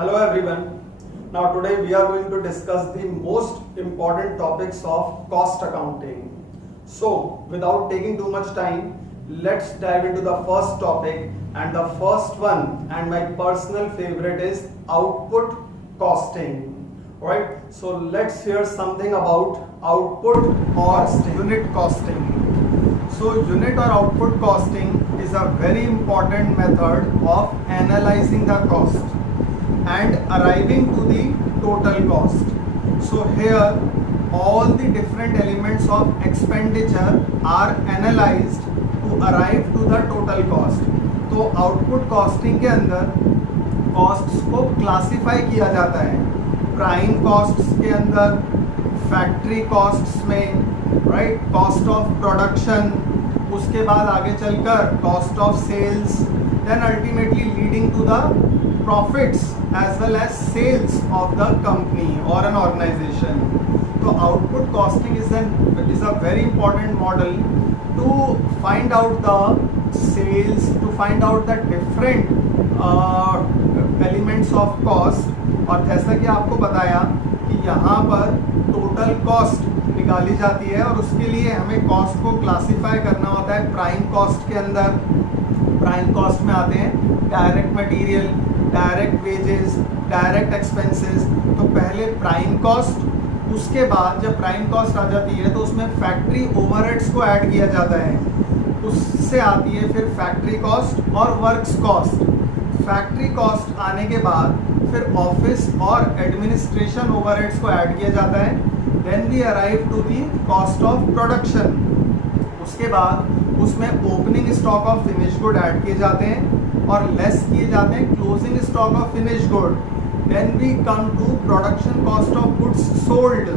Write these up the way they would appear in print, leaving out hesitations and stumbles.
Hello everyone. Now today we are going to discuss the most important topics of cost accounting. So without taking too much time, let's dive into the first topic, and the first one and my personal favorite is output costing. Alright, so let's hear something about output or unit costing. So unit or output costing is a very important method of analyzing the cost and arriving to the total cost. So here all the different elements of expenditure are analyzed to arrive to the total cost. तो output costing के अंदर costs को classify किया जाता है prime costs के अंदर, factory costs में, राइट, कॉस्ट ऑफ प्रोडक्शन, उसके बाद आगे चलकर cost of sales, then ultimately leading to the profits as well as sales of the company or an organization. So output costing is a very important model to find out the sales, to find out the different elements of cost. और जैसा कि आपको बताया कि यहाँ पर total cost निकाली जाती है और उसके लिए हमें कॉस्ट को क्लासिफाई करना होता है प्राइम कॉस्ट के अंदर. प्राइम कॉस्ट में आते हैं direct material, direct wages, direct expenses. तो पहले प्राइम कॉस्ट, उसके बाद जब प्राइम कॉस्ट आ जाती है तो उसमें फैक्ट्री ओवरहेड्स को ऐड किया जाता है. उससे आती है फिर फैक्ट्री कॉस्ट और वर्क्स कॉस्ट. फैक्ट्री कॉस्ट आने के बाद फिर ऑफिस और एडमिनिस्ट्रेशन ओवरहेड्स को ऐड किया जाता है. Then we arrive to the cost of production. उसके बाद उसमें opening stock of finish good add किए जाते हैं और लेस किए जाते हैं closing stock of finish good. Then we come to production cost of goods sold,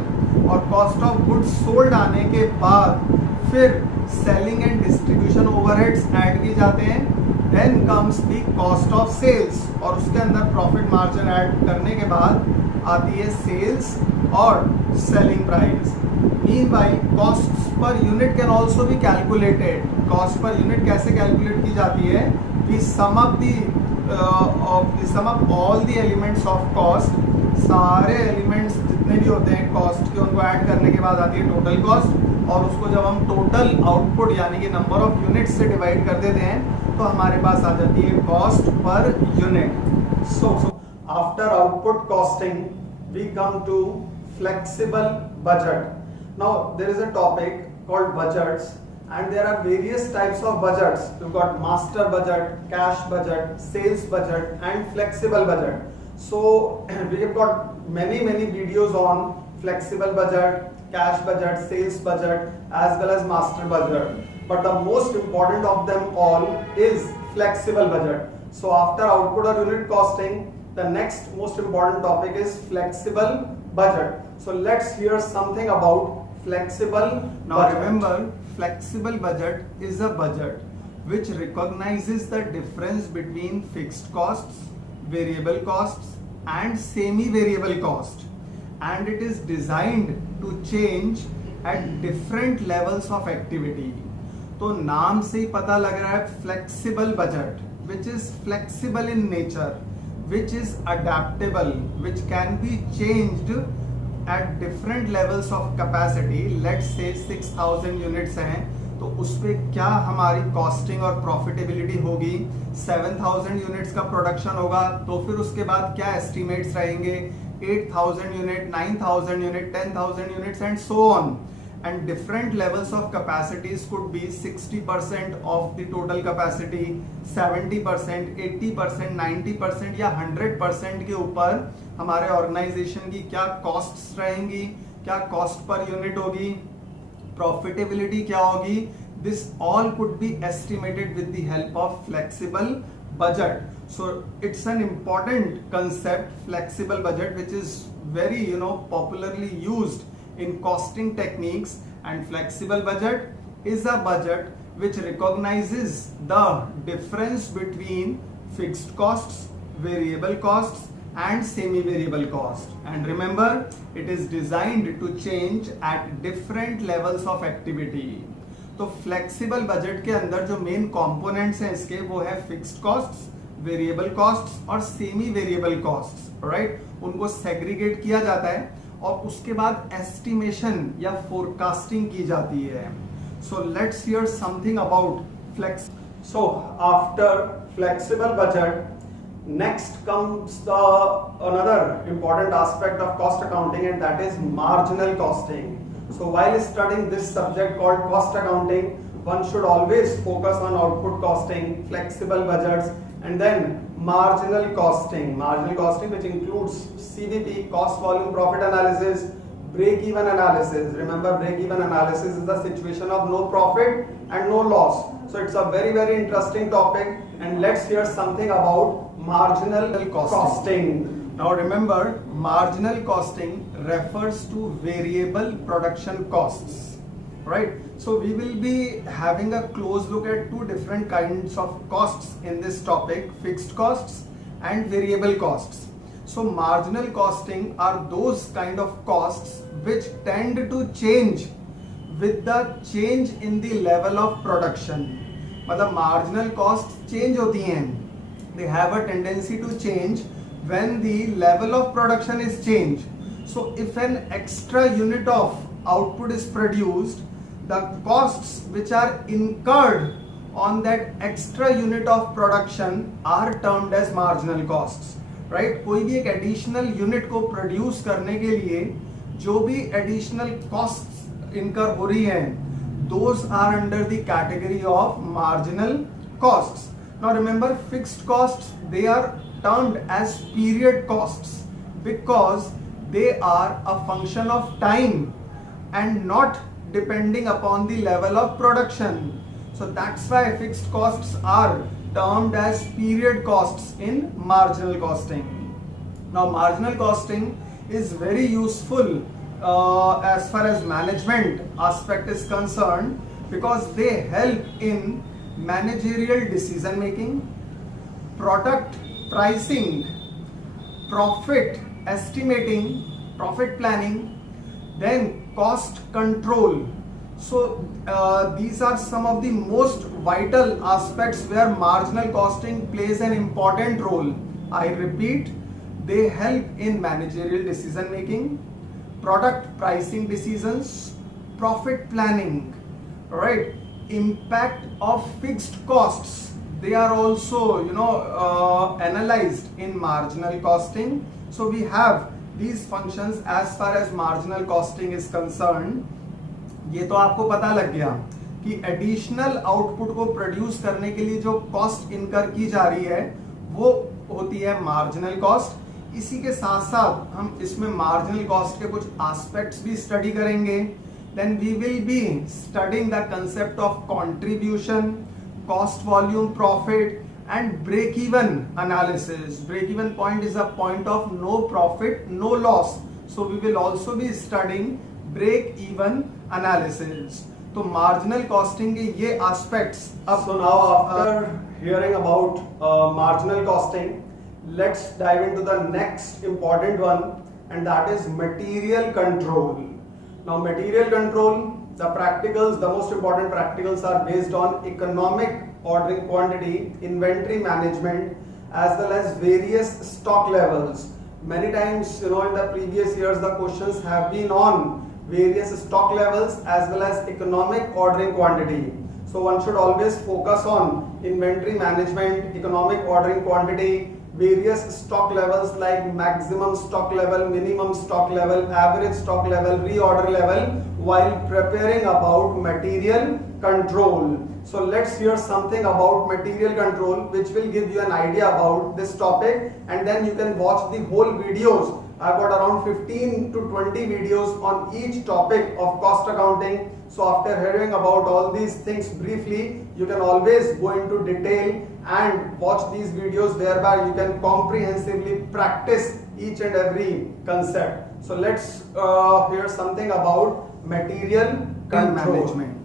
और कॉस्ट ऑफ गुड्स सोल्ड आने के बाद फिर selling and distribution overheads add किए जाते हैं. Then comes the cost of sales, और उसके अंदर प्रॉफिट मार्जिन ऐड करने के बाद आती है सेल्स और selling price. Meanwhile, costs per unit can also be calculated. Cost per unit कैसे कैलकुलेट की जाती है? We sum up all the elements of cost. सारे एलिमेंट्स जितने भी होते हैं कॉस्ट के, उनको ऐड करने के बाद आती है टोटल कॉस्ट, और उसको जब हम टोटल आउटपुट यानी कि नंबर ऑफ यूनिट्स से डिवाइड कर देते हैं तो हमारे पास आ जाती है cost per unit. So after output costing we come to flexible budget. Now there is a topic called budgets, and there are various types of budgets. You've got master budget, cash budget, sales budget, and flexible budget. So we have got many videos on flexible budget, cash budget, sales budget, as well as master budget. But the most important of them all is flexible budget. So after output or unit costing, the next most important topic is flexible budget. So let's hear something about flexible now budget. Remember, flexible budget is a budget which recognizes the difference between fixed costs, variable costs and semi-variable cost, and it is designed to change at different levels of activity. तो नाम से ही पता लग रहा है flexible budget, which is flexible in nature, which is adaptable, which can be changed at different levels of capacity. Let's say 6000 units हैं तो उस पर क्या हमारी कॉस्टिंग और प्रॉफिटेबिलिटी होगी. 7000 यूनिट्स का प्रोडक्शन होगा तो फिर उसके बाद क्या एस्टिमेट्स रहेंगे, 8000 unit, 9000 unit, 10000 units and so on. And different levels of capacities could be 60% of the total capacity, 70%, 80%, 90% या 100% के ऊपर हमारे ऑर्गेनाइजेशन की क्या कॉस्ट्स रहेंगी, क्या कॉस्ट पर यूनिट होगी, प्रॉफिटेबिलिटी क्या होगी. This all could be estimated with the help of flexible budget. So it's an important concept, flexible budget, which is very popularly used in costing techniques. And flexible budget is a budget which recognizes the difference between fixed costs, variable costs and semi-variable cost. And remember, it is designed to change at different levels of activity. तो flexible budget के अंदर जो main components हैं इसके वो है fixed costs, variable costs और semi variable costs, right, उनको सेग्रीगेट किया जाता है और उसके बाद एस्टिमेशन या फोरकास्टिंग की जाती है. So let's hear something about flex. So after flexible budget, next comes the another important aspect of cost accounting, and that is marginal costing. So while studying this subject called cost accounting, one should always focus on output costing, flexible budgets, and then marginal costing. Marginal costing, which includes CVP, cost volume profit analysis, break-even analysis. Remember, break-even analysis is the situation of no profit and no loss. So it's a very, very interesting topic, and let's hear something about marginal costing. Now remember, marginal costing refers to variable production costs, right? So we will be having a close look at two different kinds of costs in this topic: fixed costs and variable costs. So marginal costing are those kind of costs which tend to change with the change in the level of production. मतलब marginal costs change होती हैं. They have a tendency to change when the level of production is changed. So if an extra unit of output is produced, the costs which are incurred on that extra unit of production are termed as marginal costs. Right, कोई भी एक additional unit को produce करने के लिए जो भी additional costs इनकर हो रही हैं, those are under the category of marginal costs. Now remember, fixed costs they are termed as period costs because they are a function of time and not depending upon the level of production. So that's why fixed costs are termed as period costs in marginal costing. Now marginal costing is very useful as far as management aspect is concerned, because they help in managerial decision making, product pricing, profit estimating, profit planning, then cost control. So these are some of the most vital aspects where marginal costing plays an important role. I repeat, they help in managerial decision making, product pricing decisions, profit planning, right? Impact of fixed costs, they are also analyzed in marginal costing. So we have these functions as far as marginal costing is concerned. ये तो आपको पता लग गया कि additional output को produce करने के लिए जो कॉस्ट इनकर की जा रही है वो होती है मार्जिनल कॉस्ट. इसी के साथ साथ हम इसमें मार्जिनल कॉस्ट के कुछ एस्पेक्ट्स भी स्टडी करेंगे. Then we will be studying the concept of contribution, cost volume profit and break even analysis. Break even point is a point of no profit no loss. So we will also be studying break even analysis. तो marginal costing के ये aspects. अब so now after hearing about marginal costing, let's dive into the next important one, and that is material control. Now material control, the practicals, the most important practicals are based on economic ordering quantity, inventory management, as well as various stock levels. Many times, in the previous years, the questions have been on various stock levels as well as economic ordering quantity. So one should always focus on inventory management, economic ordering quantity, various stock levels like maximum stock level, minimum stock level, average stock level, reorder level, while preparing about material control. So let's hear something about material control, which will give you an idea about this topic, and then you can watch the whole videos. I've got around 15 to 20 videos on each topic of cost accounting. So after hearing about all these things briefly, you can always go into detail and watch these videos, whereby you can comprehensively practice each and every concept. So let's hear something about material management.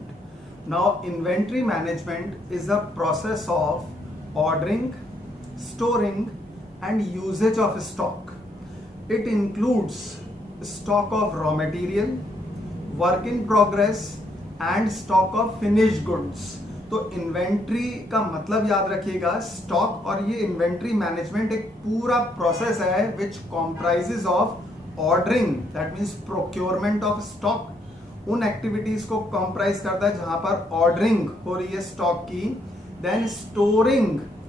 Now, inventory management is a process of ordering, storing, and usage of stock. It includes stock of raw material, work in progress, and stock of finished goods. तो inventory का मतलब याद रखिएगा stock, और ये inventory management एक पूरा process है which comprises of ordering, that means procurement of stock. उन एक्टिविटीज को कॉम्प्राइज करता है जहां पर ऑर्डरिंग हो रही है स्टॉक की, then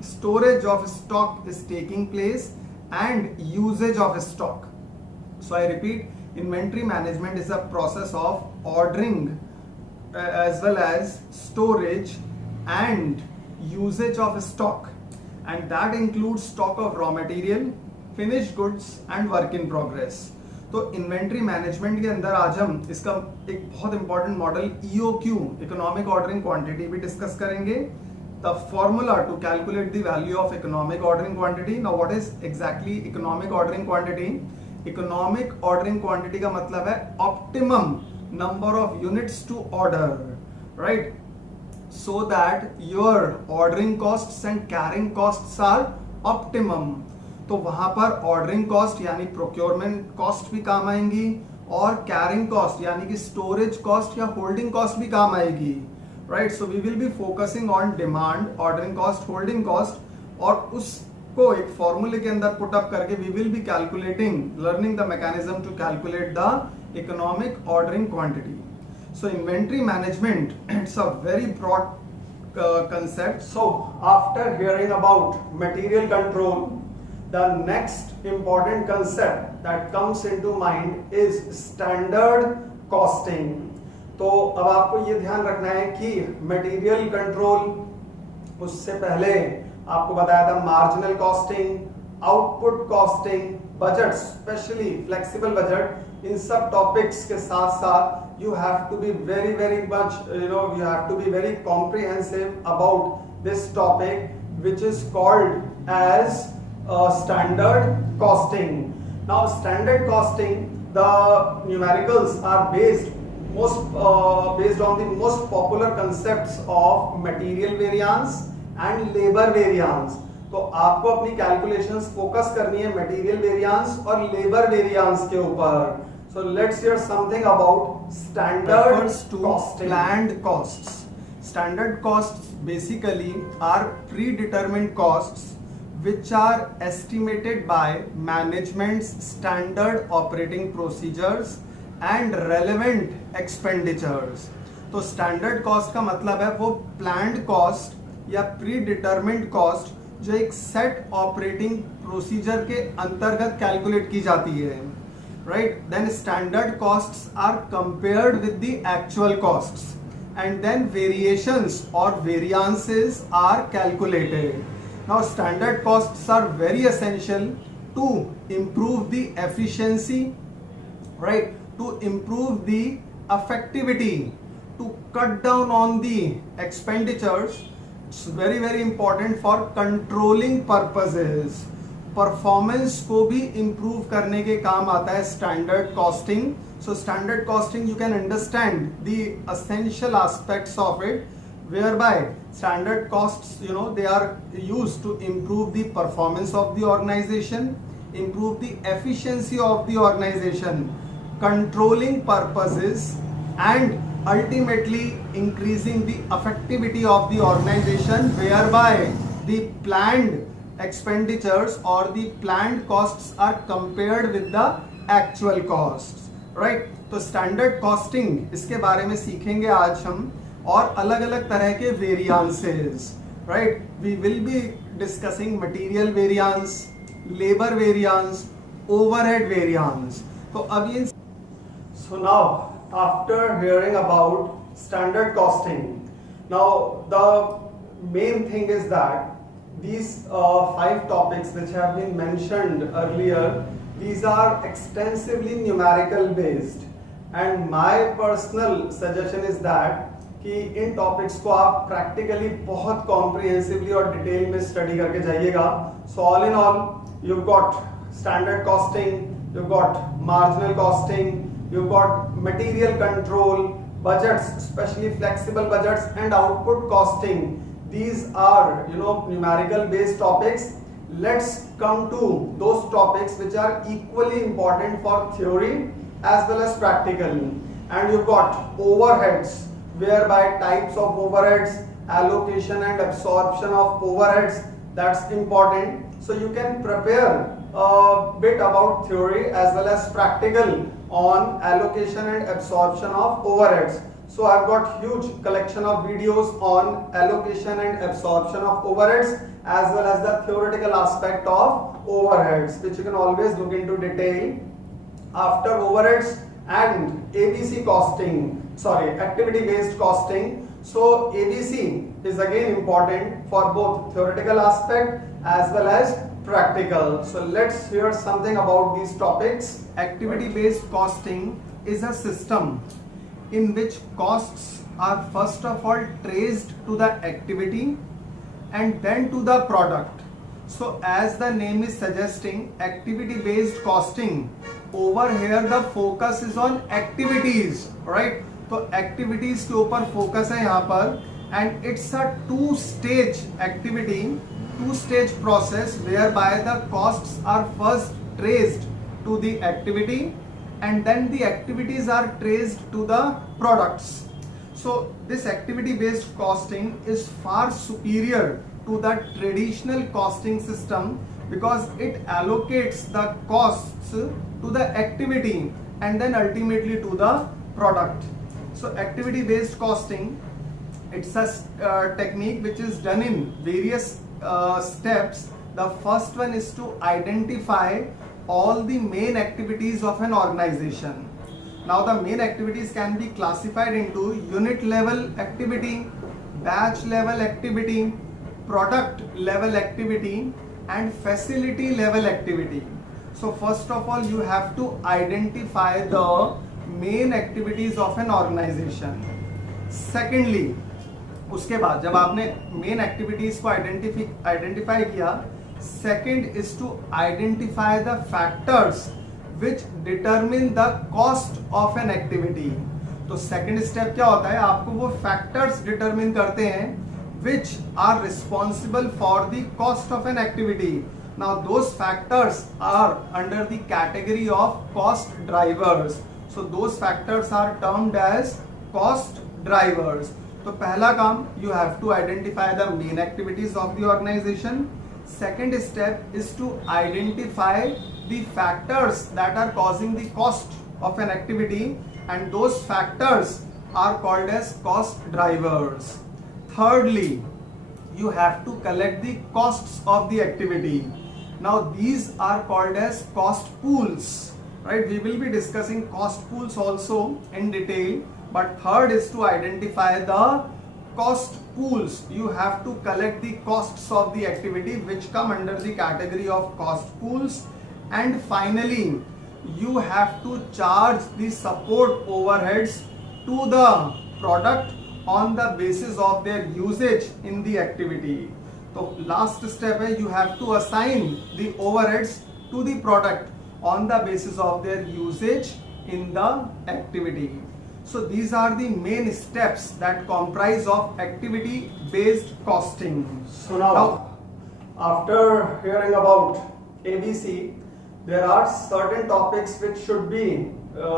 storage of stock is taking place and usages of stock. So I repeat, inventory management is a process of ordering as well as storage and usage of stock, and that includes stock of raw material, finished goods and work in progress. तो inventory management के अंदर आज हम इसका एक बहुत important model EOQ, economic ordering quantity, भी discuss करेंगे। The formula to calculate the value of economic ordering quantity. Now what is exactly economic ordering quantity? Economic ordering quantity का मतलब है optimum number of units to order, right, so that your ordering costs and carrying costs are optimum. तो वहां पर ordering cost यानी procurement cost भी काम आएंगी, और कैरिंग कॉस्ट यानी कि स्टोरेज कॉस्ट या होल्डिंग कॉस्ट भी काम आएगी, right. So we will be focusing on demand, ordering cost, holding cost, और उसको एक फॉर्मूले के अंदर पुट अप करके we will be calculating, learning the mechanism to calculate the economic ordering quantity. So inventory management, it's a very broad concept. So after hearing about material control, the next important concept that comes into mind is standard costing. तो अब आपको ये ध्यान रखना है कि material control, उससे पहले आपको बताया था marginal costing, output costing, budget, especially flexible budget, इन सब टॉपिक्स के साथ साथ you have to be very much, you have to be very comprehensive about this topic, which is called as standard costing. Now standard costing, the numericals are based on the most popular concepts of material variance and labor variance. तो आपको अपनी calculations focus करनी है material variance और labour variance के ऊपर. So let's hear something about standard costing. Planned costs. Standard costs basically are predetermined costs which are estimated by management's standard operating procedures and relevant expenditures. तो standard cost का मतलब है वो planned cost या predetermined cost जो एक set operating procedure के अंतर्गत कैलकुलेट की जाती है. Right, then standard costs are compared with the actual costs, and then variations or variances are calculated. Now standard costs are very essential to improve the efficiency, right, to improve the effectivity, to cut down on the expenditures. It's very important for controlling purposes. Performance को भी improve करने के काम आता है standard costing. So standard costing you can understand the essential aspects of it, whereby standard costs they are used to improve the performance of the organisation, improve the efficiency of the organisation, controlling purposes and ultimately increasing the effectivity of the organization, whereby the planned expenditures or the planned costs are compared with the actual costs, right? तो standard costing इसके बारे में सीखेंगे आज हम, और अलग अलग तरह के variances, right? We will be discussing material variance, labor variance, overhead variance. तो अब ये so now after hearing about standard costing, now the main thing is that these 5 topics which have been mentioned earlier, these are extensively numerical based, and my personal suggestion is that कि इन topics को आप practically बहुत comprehensively और detail में study करके जाइएगा. So all in all you got standard costing, you got marginal costing, you got material control, budgets, especially flexible budgets, and output costing. These are numerical based topics. Let's come to those topics which are equally important for theory as well as practical. And you got overheads, whereby types of overheads, allocation and absorption of overheads. That's important. So you can prepare a bit about theory as well as practical on allocation and absorption of overheads. So I've got huge collection of videos on allocation and absorption of overheads as well as the theoretical aspect of overheads, which you can always look into detail. After overheads and ABC costing, activity based costing. So ABC is again important for both theoretical aspect as well as practical. So let's hear something about these topics. Activity based costing is a system in which costs are first of all traced to the activity and then to the product. So as the name is suggesting, activity based costing, over here the focus is on activities, right? तो activities के ऊपर focus है यहाँ पर, and it's a two stage activity, two stage process whereby the costs are first traced to the activity and then the activities are traced to the products. So this activity based costing is far superior to the traditional costing system because it allocates the costs to the activity and then ultimately to the product. So activity based costing, it's a technique which is done in various steps. The first one is to identify all the main activities of an organization. Now the main activities can be classified into unit level activity, batch level activity, product level activity and facility level activity. So first of all you have to identify the main activities of an organization. Secondly, उसके बाद जब आपने main activities को identify किया, second is to identify the factors which determine the cost of an activity. तो second step क्या होता है, आपको वो factors determine करते हैं which are responsible for the cost of an activity. Now those factors are under the category of cost drivers. So those factors are termed as cost drivers. तो पहला काम, you have to identify the main activities of the organization. Second step is to identify the factors that are causing the cost of an activity, and those factors are called as cost drivers. Thirdly, you have to collect the costs of the activity. Now these are called as cost pools. Right, we will be discussing cost pools also in detail, but third is to identify the cost pools. You have to collect the costs of the activity which come under the category of cost pools, and finally you have to charge the support overheads to the product on the basis of their usage in the activity. So last step है, you have to assign the overheads to the product on the basis of their usage in the activity. So these are the main steps that comprise of activity based costing. So now after hearing about ABC, there are certain topics which should be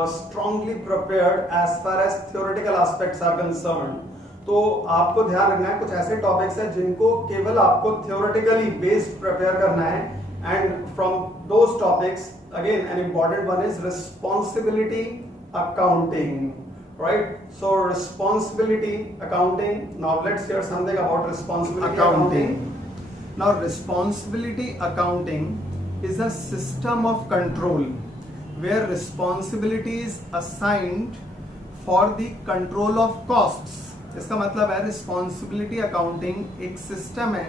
strongly prepared as far as theoretical aspects are concerned. तो आपको ध्यान रखना है, कुछ ऐसे topics हैं जिनको केवल आपको theoretically based prepare करना है, and from those topics again an important one is responsibility accounting, right? So responsibility accounting, now let's hear something about responsibility accounting. Now responsibility accounting is a system of control where responsibility is assigned for the control of costs. इसका मतलब है responsibility accounting एक system है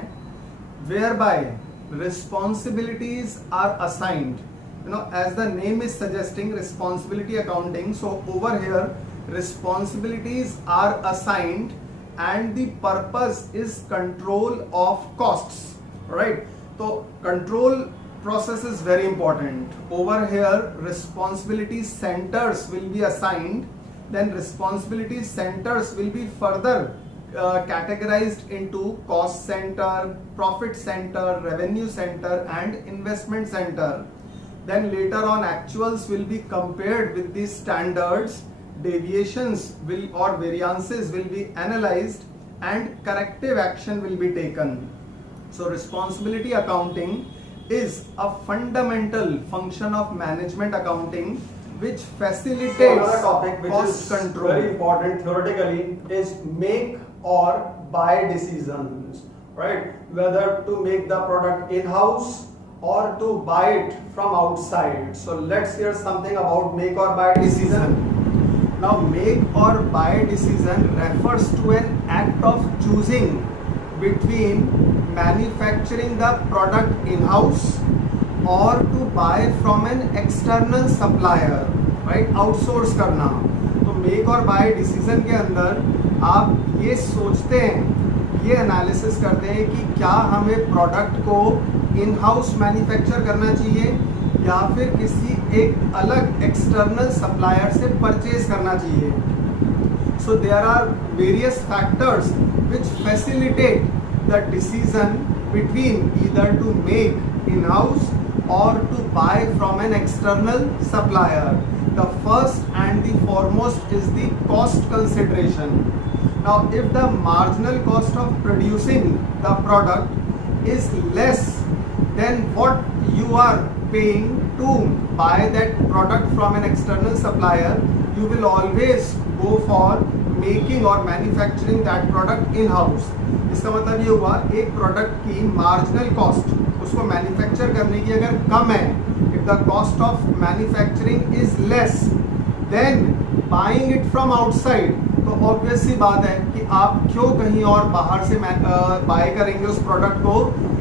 whereby responsibilities are assigned. You know, as the name is suggesting, responsibility accounting. So over here responsibilities are assigned and the purpose is control of costs, right? So control process is very important. Over here responsibility centers will be assigned, then responsibility centers will be further categorized into cost center, profit center, revenue center and investment center. Then later on actuals will be compared with the standards, deviations will or variances will be analyzed, and corrective action will be taken. So responsibility accounting is a fundamental function of management accounting which facilitates another topic which cost is control. very important theoretically is make or buy decisions, right? Whether to make the product in-house or to buy it from outside. So let's hear something about make or buy decision. Now, make or buy decision refers to an act of choosing between manufacturing the product in-house or to buy from an external supplier, right? Outsource करना. तो make or buy decision के अंदर आप ये सोचते हैं, ये analysis करते हैं कि क्या हमें प्रोडक्ट को इन हाउस मैन्युफैक्चर करना चाहिए या फिर किसी एक अलग एक्सटर्नल सप्लायर से परचेज करना चाहिए. So there are various factors which facilitate the decision between either to make in-house or to buy from an external supplier. The first and the foremost is the cost consideration. Now, if the marginal cost of producing the product is less than what you are paying to buy that product from an external supplier, you will always go for making or manufacturing that product in-house. इसका मतलब ये हुआ एक product की marginal cost उसको manufacture करने की अगर कम है, if the cost of manufacturing is less then buying it from outside, तो ऑब्वियस सी बात है कि आप क्यों कहीं और बाहर से बाय करेंगे उस प्रोडक्ट को.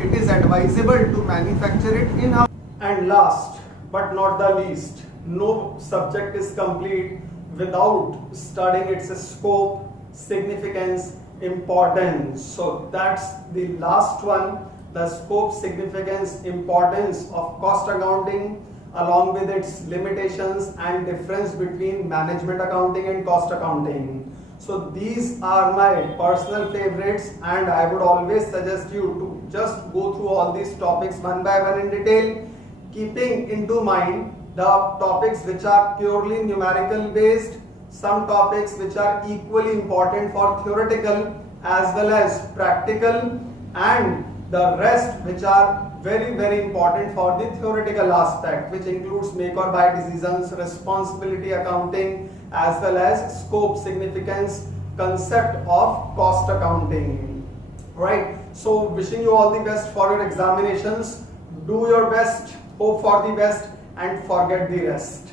It is advisable to manufacture it in house. And last but not the least, no subject is complete without studying its scope, significance, importance. So that's the last one, the scope, significance, importance of cost accounting along with its limitations and difference between management accounting and cost accounting. So these are my personal favorites and I would always suggest you to just go through all these topics one by one in detail, keeping into mind the topics which are purely numerical based, some topics which are equally important for theoretical as well as practical, and the rest which are very important for the theoretical aspect, which includes make or buy decisions, responsibility accounting, as well as scope, significance, concept of cost accounting. Right? So wishing you all the best for your examinations. Do your best, hope for the best, and forget the rest.